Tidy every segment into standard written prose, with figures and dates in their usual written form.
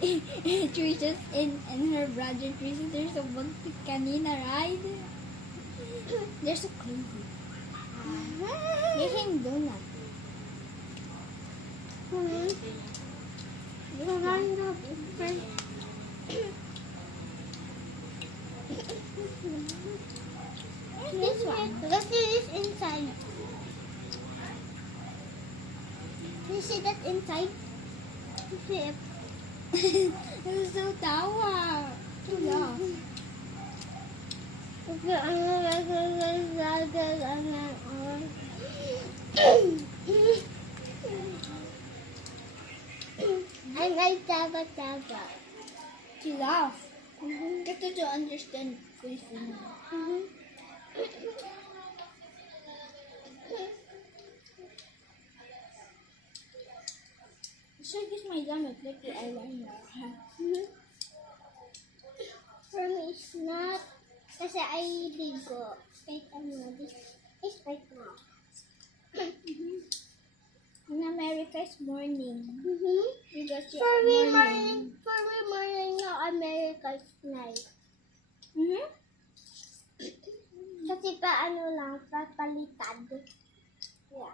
Trisha's and her brother Trisha, they're so buntik kanina, right? They're so crazy. Making donut. This one. Let's see this inside. You see that inside? See it. It's so tawa. Yeah. And I taba. She laughs. Just to understand Filipino. So I guess my damit like the eyeliner. For me, it's not. Kasi I ligo. Wait, this is right now. In America, it's morning. Because you're For me, morning. morning na America's night. Kasi paano lang, papalitad. Yeah.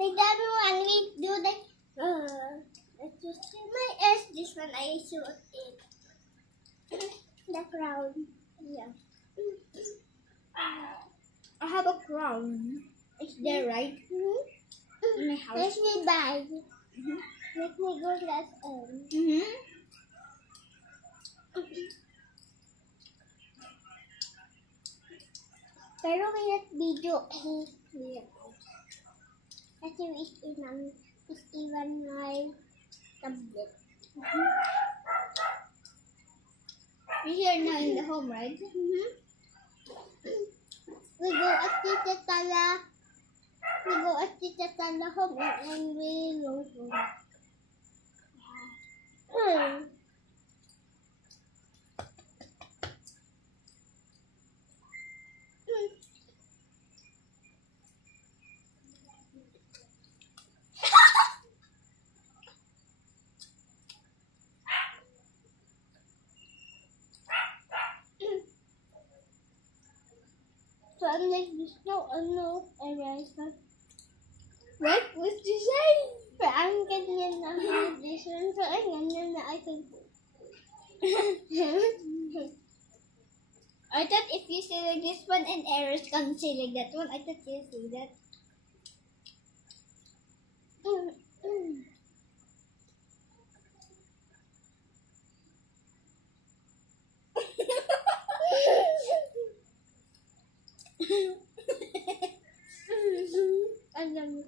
Like that one, we do like, let's just say my S, this one I shoot it. The crown. Yeah. I have a crown. It's there, right? In my house. Let me buy. Let me go last on. Pero may not video here. Kasi is even my tablet. You're here now in the home, right? We go at Tita Tala. We go at Tita Tala home and we go home. So I'm like, this no eraser. What? What did you say? But I'm getting an this one, so I'm gonna I can. I thought if you say like this one and errors can say like that one, I thought you say that. And then.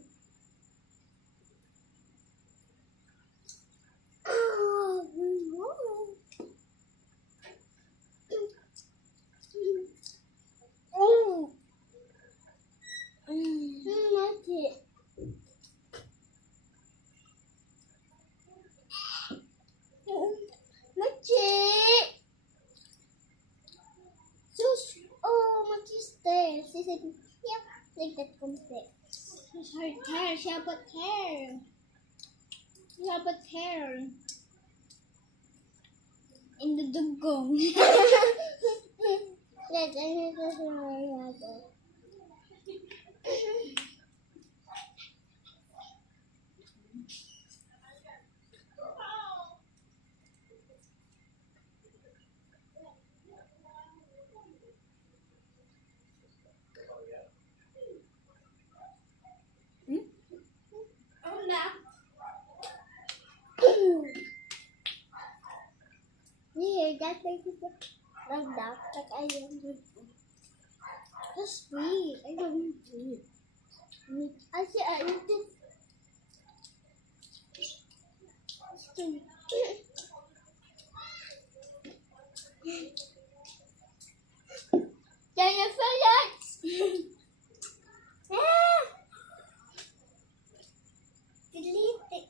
Oh, that's it. Machi! Sus! Oh, Machi's there. She said, yep, like that complete. It's her hair. She have a hair. She have a hair. In the dugong. Let's end this one. You hear that? Like that. Like I don't do. That's sweet. I don't need it. I see. I eat it. Can you feel it? Delete it.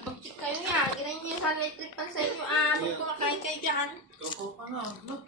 Pag-check kayo yan. Ginayin niyo yung sana i-trip pan sa inyo. Pag kumakain kayo dyan. Koko ka na. No?